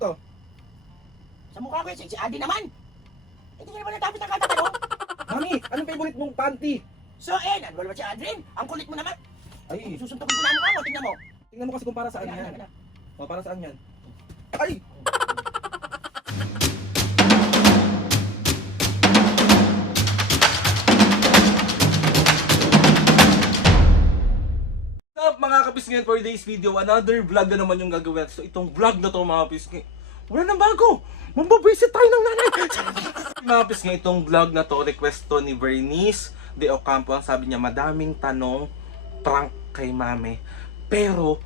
to? Sa mukha ko yun, si Adi naman. Hindi ka naman natapos ng katatanong. Mami, anong favorite mong panty? So, ano ba naman si Adrian? Ang kulit mo naman. Ay, Susuntokin ko na ang mukha mo, tingnan mo. tingnan mo kasi kung para saan Ayan, yan. ayan, ayan. O, para saan yan? Ay! What's up mga kapisngit, for today's video, another vlog na naman yung gagawin. So itong vlog na to mga kapisngit, wala nang bago! Mambabisit tayo ng nanay! Mga kapisngit, itong vlog na to, request to ni Bernice de Ocampo. Ang sabi niya, madaming tanong, prank kay mami. Pero,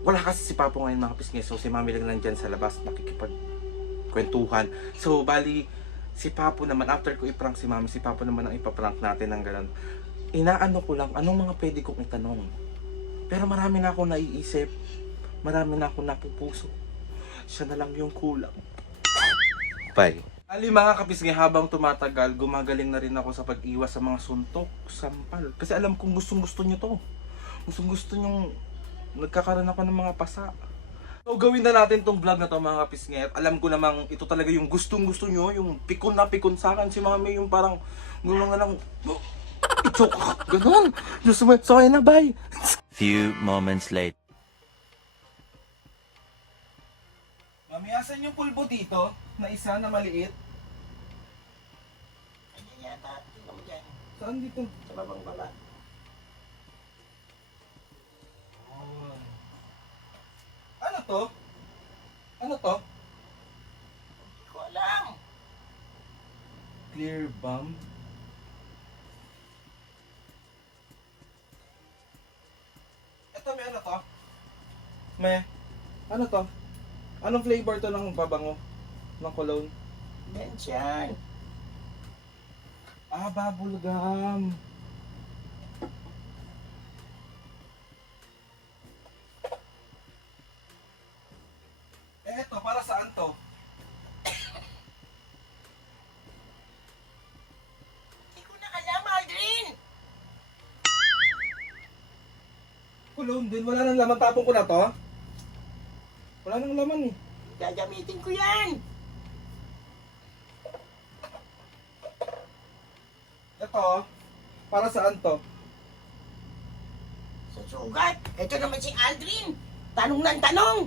wala kasi si Papo ngayon mga kapisngit. So si mami lang nandyan sa labas, makikipagkwentuhan. So bali, si Papo naman, after ko i-prank si mami, si Papo naman ang ipaprank natin ng ganun. Inaano ko lang, anong mga pwede kong itanong? Pero marami na ako naiisip. Marami na ako napupuso. Siya na lang yung kulang. Bye. Ali mga kapisngi, habang tumatagal, gumagaling na rin ako sa pag-iwas sa mga suntok, sampal. Kasi alam kong gustong-gusto nyo to. Gustong-gusto nyo nagkakaroon ako ng mga pasa. So gawin na natin tong vlog na to mga kapisngi. At alam ko namang ito talaga yung gustong-gusto nyo. Yung pikon na pikon sa akin si mami. Yung parang gulang na lang. Ichok! Ganon! Diyos mo, so ayun na, bye! Few moments later. Mami, asan yung pulbo dito? Na isa na maliit? Ayan yata, tingnan mo dyan. Saan dito? Sa babang baba. Oh. Ano to? Ano to? Hindi ko alam. Clear bomb? Ito, may ano to? May, ano to? Anong flavor to ng pabango? Ng cologne? Yan siyan. Ah, bubble gum. Eh, ito, para saan to? Hindi ko na alam, Aldrin. Cologne din, wala nang laman. Tapon ko na to? Wala nang laman eh. Gagamitin ko yan. Ito, para saan to? Sa sugat. Ito naman si Aldrin. Tanong ng tanong.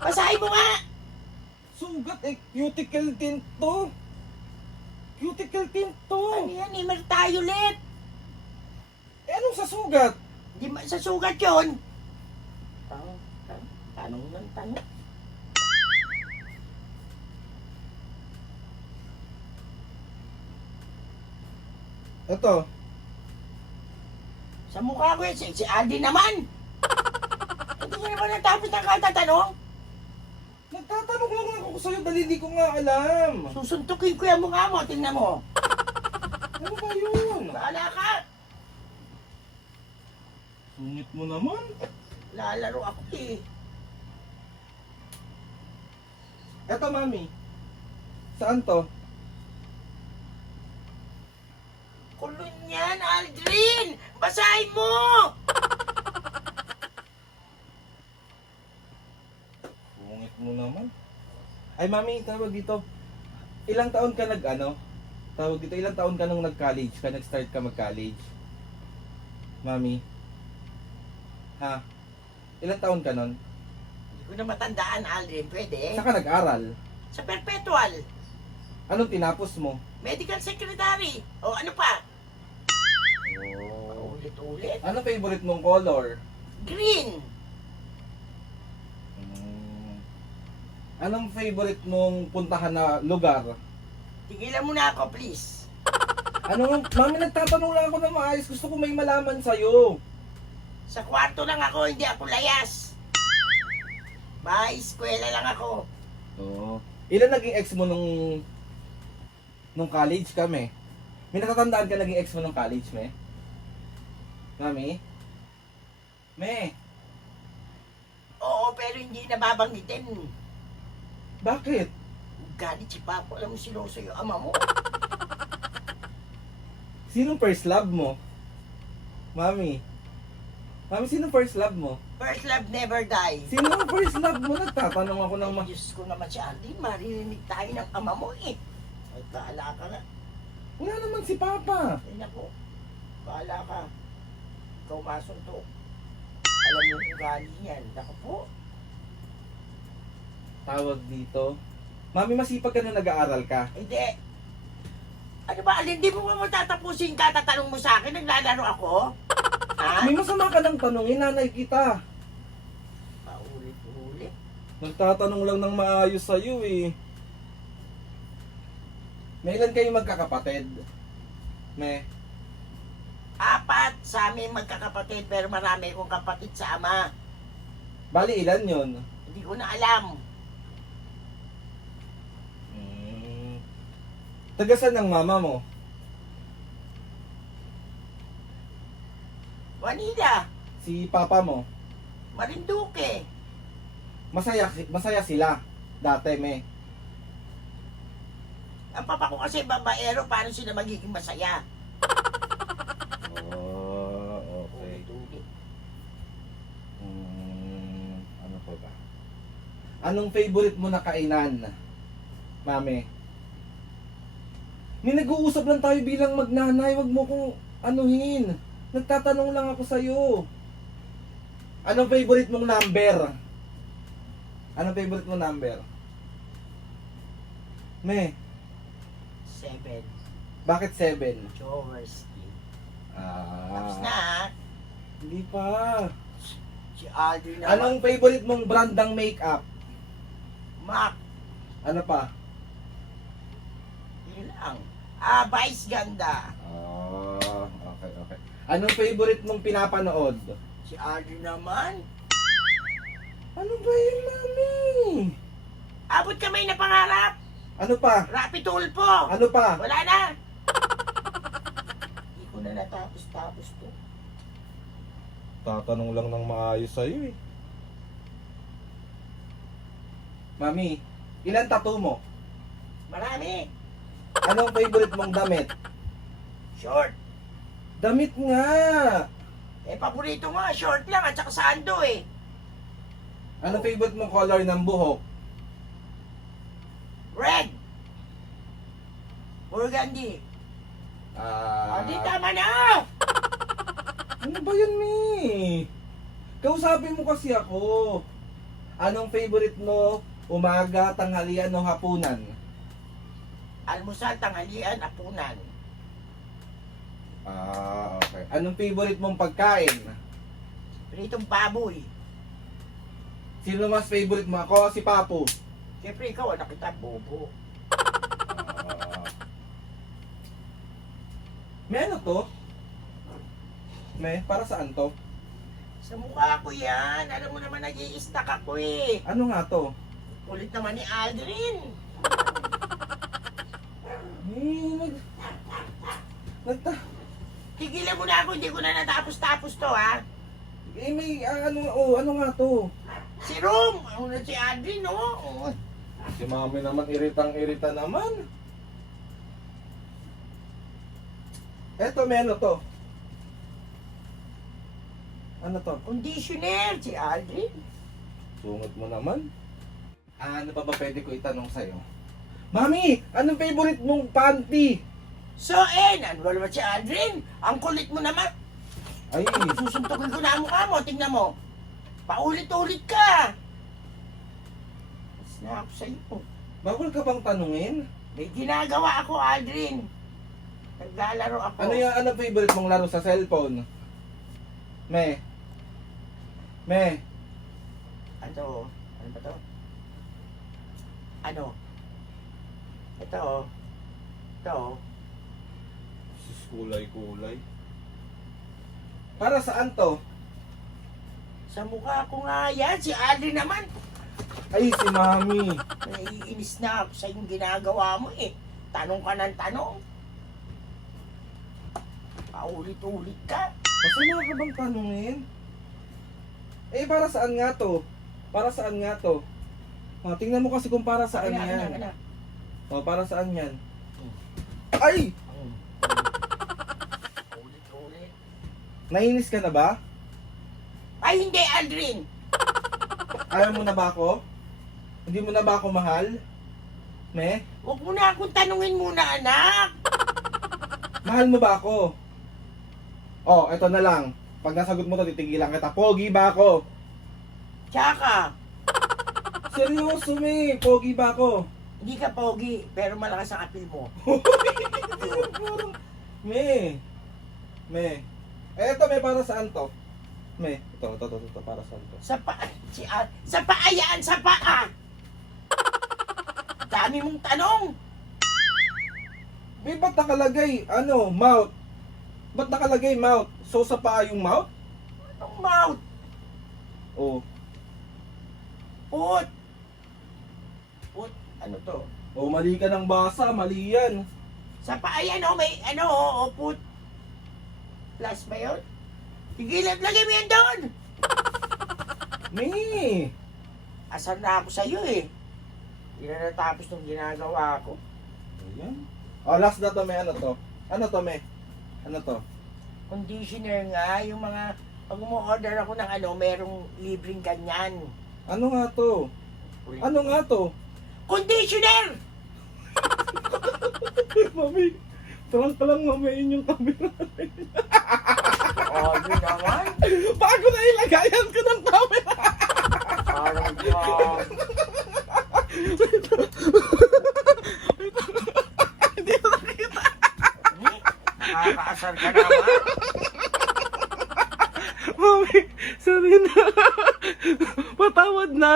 Basahin mo nga. Sugat eh, cuticle tint to. Cuticle tint to. Ano yan, Imertayulit. Eh, anong sa sugat? Di ba sa sugat yun? Tanong ng tanong. Ito, Sa mukha ko yun, si Aldi naman. Hindi ka naman natapos ng katatanong. nagtatanong lang ako sa'yo dahil hindi ko nga alam. Susuntukin ko yung mukha mo, tingnan mo. Ano ba yun? Bahala ka. Sungit mo naman. Lalaro ako eh. Ito, mami. Saan to? Kulon yan, Aldrin! Basahin mo! Sungit mo naman. Ay, mami, tawag dito. Ilang taon ka tawag dito, ilang taon ka nung nag-college ka, nag-start ka mag-college? Mami? Ha? Ilang taon ka nun? Hindi ko na matandaan, Aldrin. Pwede? Saan ka nag-aral? Sa perpetual. Anong tinapos mo? Medical secretary. O ano pa? Oh. Ulit-ulit. Anong favorite mong color? Green. Anong favorite mong puntahan na lugar? Tigilan mo na ako, please. Ano? Mami, nagtatanong lang ako na maayos. Gusto ko may malaman sa'yo. Sa kwarto lang ako, hindi ako layas. Bahay, eskwela lang ako. Oo. Ilan naging ex mo nung college kami? May natatandaan ka naging ex mo nung college, me? Mami? Me? Oo, pero hindi nababanggitin. Bakit? Galit si Papo, alam mo siloso yung ama mo. Sinong first love mo? Mami? Mami, sinong first love mo? First love never die. Sino ang first love mo? Nagtatanong ako ng Ay, Diyos ko naman si Arlene, maririnig tayo ng ama mo eh. Ay, bahala ka na. Wala naman si Papa. Ay, naku. Bahala ka. Ikaw masuntok. Alam mo yung ugali niyan. Naku po. Tawag dito. Mami, masipag ka na nag-aaral ka. Hindi. Ano ba, Alin? Di mo ba matatapusin ka? Tatanong mo sa akin, naglalaro ako? Ha? May masama ka ng tanongin, nanay kita. Paulit-ulit. Nagtatanong lang ng maayos sa'yo eh. May ilan kayo magkakapatid? May. 4 sa amin magkakapatid, pero marami akong kapatid sa ama. Bali, ilan yun? Hindi ko na alam. Tagasan ng mama mo? Manila, Si Papa mo? Marinduque. Masaya sila. Dati, may. Ang papa ko kasi babaero, paano sila magiging masaya? Oh, okay. Ulit-ulit. Ano pa ba? Anong favorite mo na kainan, Mami? May nag-uusap lang tayo bilang magnanay. Wag mo kong anuhin. Nagtatanong lang ako sa'yo. Anong favorite mong number? Anong favorite mong number? Me, 7. bakit 7? Jaworski. Tapos Ah, na, ha? hindi pa. Si Aldrin naman. Anong favorite mong brand ng makeup? Mac. Ano pa? Yun lang. Vice ganda. Oh, okay. Anong favorite mong pinapanood? Si Aldrin naman. Ano ba yun, Mami? Abot kamay na pangarap. Ano pa? Rapid Tulpo. Ano pa? Wala na. Hindi ko na natapos-tapos to. Tatanong lang ng maayos sa'yo eh. Mami, ilan tattoo mo? Marami. Anong favorite mong damit? Short. Damit nga! Eh, paborito mo, short lang at saka sando eh. Anong favorite mong color ng buhok? Red. Burgundy. Di tama na. Ano ba yun, Mi? Kausapin mo kasi ako. Anong favorite mo? Umaga, tanghalian o hapunan? Almusal, tanghalian, apunan. Okay. Anong favorite mong pagkain? Pritong baboy. Sino mas favorite mo? Ako o si Papu? Siyempre ikaw, anak kita, bobo. May ano to? May, para saan to? Sa mukha ko yan. Alam mo naman, nag-i-stack ako eh. Ano nga to? Kulit naman ni Aldrin. Nagta... Tigilan mo na ako, hindi ko na natapos-tapos to ha. ano nga to? Si Rom, ako na si Aldrin no. Si Mami naman, iritang-irita naman. Eto, may ano to? Ano to? Conditioner, si Aldrin. Sungot mo naman. Ano pa ba pwede ko itanong sa'yo? Mami, anong favorite mong panty? So, ano ba naman si Aldrin? Ang kulit mo naman. Ay, Susuntukin ko na ang mukha mo, tingnan mo. Paulit-ulit ka. Mas na ako sa'yo. bawal ka bang tanungin? May ginagawa ako, Aldrin. Naglalaro ako. Anong favorite mong laro sa cellphone? Me. Ano ba to? Ano? Ito. Sus, kulay. Para saan to? Sa mukha ko nga yan, si Aldrin naman. Ay, si Mami. Naiinis na ako sa yung ginagawa mo eh. Tanong ka ng tanong. Paulit-ulit ka. Masama ka bang tanungin? Para saan nga to? Tingnan mo kasi kung para saan yan. Para saan yan? Ay! Ulit-ulit. Nainis ka na ba? Ay, Ay, hindi, Aldrin. Ayaw mo na ba ako? Hindi mo na ba ako mahal? Me? Huwag mo na akong tanungin muna, anak. Mahal mo ba ako? Oh, eto na lang. Pag nasagot mo to, titigilan kita. Pogi ba ako? Tsaka, Seryoso, me. Pogi ba ako? hindi ka pogi, pero malakas ang apil mo. Me. Me. Eto, me, para saan to? Me, ito, para saan to? Sa paa yan, sa paa. Dami mong tanong. Me, ba't nakalagay, mouth? Ba't nakalagay mouth? So, sa paa yung mouth? Anong mouth? Oh. Put. Ano to? Oh, mali ka ng basa. Mali yan. Sa paa yan, may put. Plus ba yun? Tigilan, lagay mo yan doon. Me. Asar na ako sa'yo eh. Hindi na natapos ng ginagawa ko. Ayan. Oh, last na to, me. Ano to? Ano to, me? Ano to? Conditioner nga, yung mga, pag umu-order ako ng merong libreng ganyan. Ano nga to? Ano nga to? Conditioner! Mami, parang palang mamayin yung camera. Oh, yun naman. Bago na ilagayan ko ng camera. Parang yan. Hindi ko nakita. Nakakaasar ka naman. Mami, sorry na. Patawad na.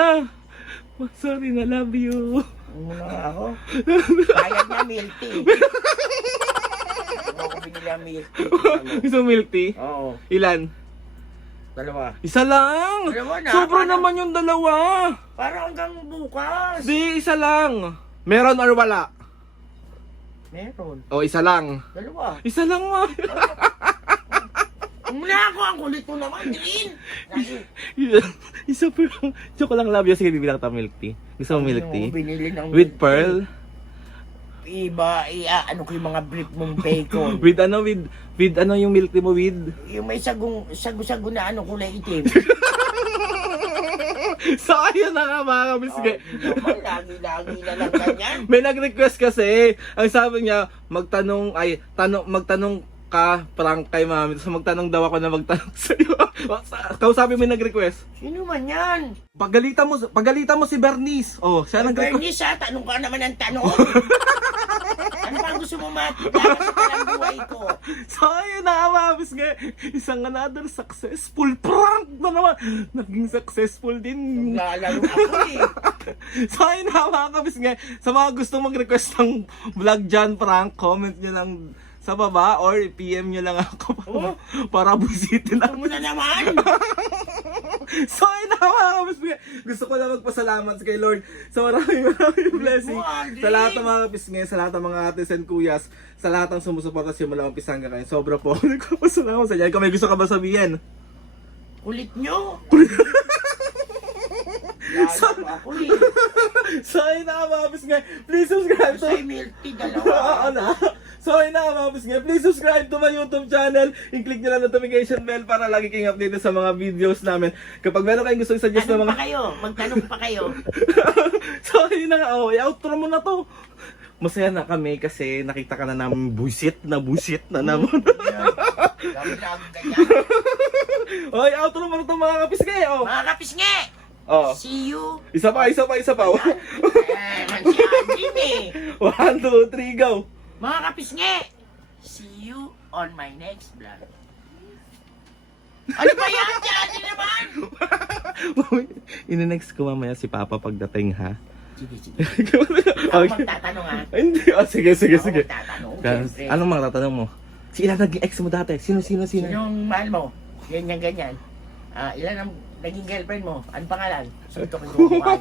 Sorry na, love you. Muna nga ako. Bayad na milk tea. Ako binili ang milk tea. Isang milk tea? Oo. Ilan? Dalawa. Isa lang. Dalawa na. Sobra Parang- naman yung dalawa. Para hanggang bukas. Di, isa lang. Meron or wala? Meron. O, isa lang. Dalawa. Isa lang, ma. Muna ako, ang kulit mo naman, Green. Isa pa lang. Joke lang, love you. Sige, bibilang kita milk tea. Gusto mo milk tea? Binili ng With milk pearl? tea. Iba, ano ko yung mga brief mong bacon. With yung milk tea mo with? Yung may sagu-sagu na kulay itim. So, ayun na nga mga kabisge. Naman, lagi-lagi na lang ganyan. May nag-request kasi. Ang sabi niya, magtanong ka, prank kay mami. So, magtanong daw ako na magtanong sa'yo. Kausapin mo yung nag-request. Sino man yan? Pagalitan mo si Bernice. Oh, siya nag-request. Bernice tanong ka naman ng tanong. Ano ba gusto mo matlakas sa talang buhay ko? So, ayun na nga mga kabisge. Isang another successful prank na naman. Naging successful din. Lalaro ako eh. So, ayun na mga kabisge. Sa mga gustong mag-request ng vlog dyan prank, comment nyo lang sa baba or PM nyo lang ako para busitin Ano ako. mo na naman? So, ayun na mga kabisge. Gusto ko lang magpasalamat kay Lord sa maraming blessing. Aldrin. Sa lahat ng mga kabisge, sa lahat ng mga ates and kuyas, sa lahat ng sumusuporta simula umpisa hanggang ngayon. Sobra po. Nagpapasalamat sa inyo. Kung may gusto ka ba sabihin? Kulit nyo. Lalaro ako eh. So, ayun na mga kabisge. Please subscribe to... Sa milk tea, Oo dalawa. na. So, ayun na mga kabisge. Please subscribe to my YouTube channel. I-click nyo lang ang notification bell para lagi kayong updated sa mga videos namin. Kapag meron kayong gusto i-suggest na Tanong mga... pa kayo. Magtanong pa kayo. So, ayun na nga. Oh, i-outro mo na to. Masaya na kami kasi nakita ka na namin busit na naman. Lagi-lagi ganyan. Oh, i-outro mo na to mga kabisge. Oh. Mga kapisnge! Oh. See you. Isa pa. Si Aldrin eh. 1, 2, 3, go. Mga kapisnge! See you on my next vlog. Ano ba yan? Si Aldrin naman! Ine-next ko mamaya si Papa pagdating, ha? Sige, sige. Ako Okay. magtatanong ha. Hindi. Oh, sige. Ako magtatanong. Siyempre. Anong mga tatanong mo? Si ilan naging ex mo dati? Sino? Sinong mahal mo? Ganyan. Ilan ang naging girlfriend mo? Anong pangalan? Suntok ko niya.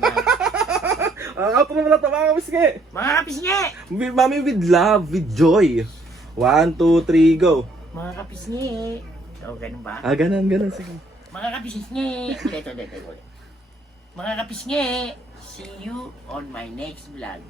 Outro mo lang ito mga kabisge. Mga kapisnge! Mami with love, with joy. 1, 2, 3, go. Mga kapisnge! O, ganun ba? Ganun. Sige. Mga kapisnge! Ulit. Mga kapisnge! See you on my next vlog.